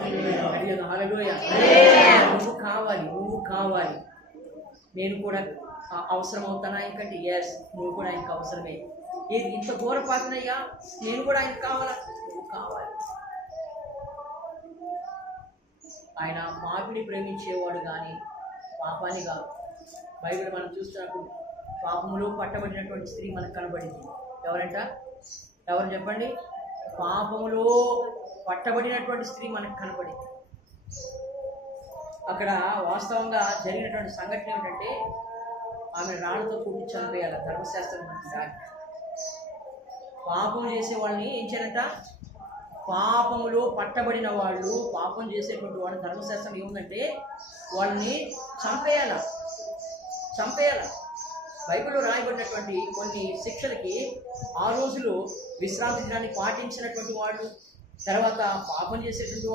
హల్లెలూయా. నువ్వు కావాలి, నువ్వు కావాలి. నేను కూడా అవసరం అవుతానా ఆయనకంటే? ఎస్, నువ్వు కూడా ఆయనకు అవసరమే. ఏది ఇంత ఘోరపాతనయ్యా, నేను కూడా ఆయనకు కావాలా? నువ్వు కావాలి. ఆయన పాపిని ప్రేమించేవాడు కానీ పాపాన్ని కాదు. బైబిల్ మనం చూస్తున్నప్పుడు పాపములో పట్టబడినటువంటి స్త్రీ మనకు కనబడింది. ఎవరంట? ఎవరు చెప్పండి? పాపములో పట్టబడినటువంటి స్త్రీ మనకు కనబడింది. అక్కడ వాస్తవంగా జరిగినటువంటి సంఘటన ఏమిటంటే, ఆమె రాళ్ళతో కొట్టి చంపేయాలి. ధర్మశాస్త్రం మనకి దాని పాపం చేసే వాళ్ళని ఏం చేయాలంట? పాపములో పట్టబడిన వాళ్ళు, పాపం చేసేటువంటి వాళ్ళు ధర్మశాస్త్రం ఏముందంటే వాళ్ళని చంపేయాల. బైబిల్లో రాయబడినటువంటి కొన్ని శిక్షలకి ఆ రోజులు విశ్రాంతి దినాన్ని పాటించినటువంటి వాళ్ళు, తర్వాత పాపం చేసేటువంటి